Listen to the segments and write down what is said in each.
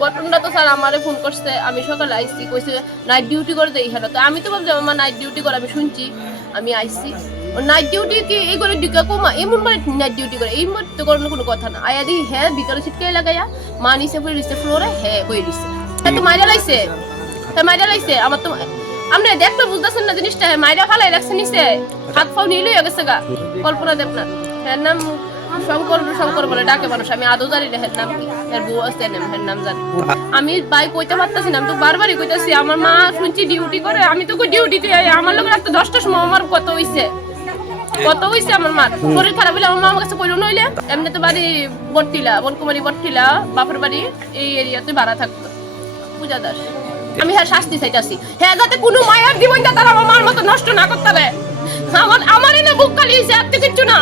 ঘটনাটা তো স্যার আমারে ফোন করছে, আমি সকালে আইসি কইছে নাইট ডিউটি করে দেই এখানে তো আমি তো ভাবছি, আমার নাইট ডিউটি করে, আমি শুনছি। আমি আইসি নাইট ডিউটি কি এই করে ডিকা কমা এমন মানে নাইট ডিউটি করে, এই মধ্যে করানোর কোনো কথা না। আয়া দি হ্যাঁ ভিতরে ছিটকে লাগাইয়া মা নিচে পড়ে দিচ্ছে ফ্লোরে হ্যাঁ কই দিচ্ছে হ্যাঁ তো মাইরা লাইছে। হ্যাঁ মাইরা লাইছে, আমার তো আপনি দেখলে বুঝতেছেন না জিনিসটা হ্যাঁ মাইরা ফালাই রাখছে নিচে। হাত পাও নিয়ে লইয়া গেছে গা। কল্পনা দেবনাথ হ্যাঁ নাম শঙ্কর শঙ্কর বলে ডাকে মানুষ। আমি আদৌ জানি না নাম কি। এর বউ আছে এর নাম জানি। আমি বাই কইতে পারতাছি না, আমি তো বারবারই কইতাছি, আমার মা শুনছি ডিউটি করে, আমি তো ডিউটিতে আমার লোক রাখতে দশটার সময় আমার কত হইছে। কত হইছে আমার মার? শরীর খারাপ হইলে আমার মা আমার কাছে কইলো নইলে এমনি তো বাড়ি বট্টিলা বনকুমারী বট্টিলা বাপের বাড়ি এই এরিয়াতে ভাড়া থাকতো। পূজা দাস। আমি হ্যাঁ শাস্তি চাইতাছি। হ্যাঁ যাতে কোনো মায়ের জীবনটা তারা আমার মার মতো নষ্ট না করতে পারে। আমার আমারই না বুক খালি হয়েছে আর তো কিচ্ছু না।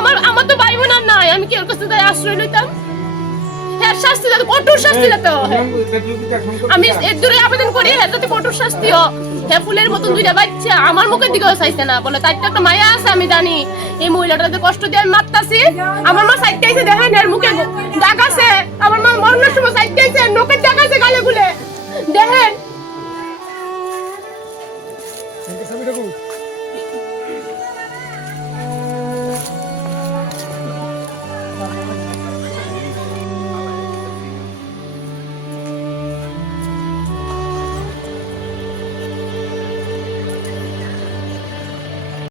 আমার আমার তো ভাই বোন আর নাই আমি কি ওর কাছে আশ্রয় লইতাম? শাস্তি যাতে কঠোর শাস্তি যাতে হয় আমি এর আবেদন করি হ্যাঁ যাতে কঠোর শাস্তি হোক হ্যাঁ ফুলের মতন দুইটা বাচ্চা আমার মুখের দিকেও চাইছে না। বলে তার একটা মায়া আছে আমি জানি। এই মহিলাটাতে কষ্ট দিয়ে আমি মারতাছি আমার মা সাইডটা এসে দেখেন এর মুখে দাগ আছে। আমার মা মরণের সময় সাইডটা এসে নোকের দাগ আছে গালে গুলে দেখেন।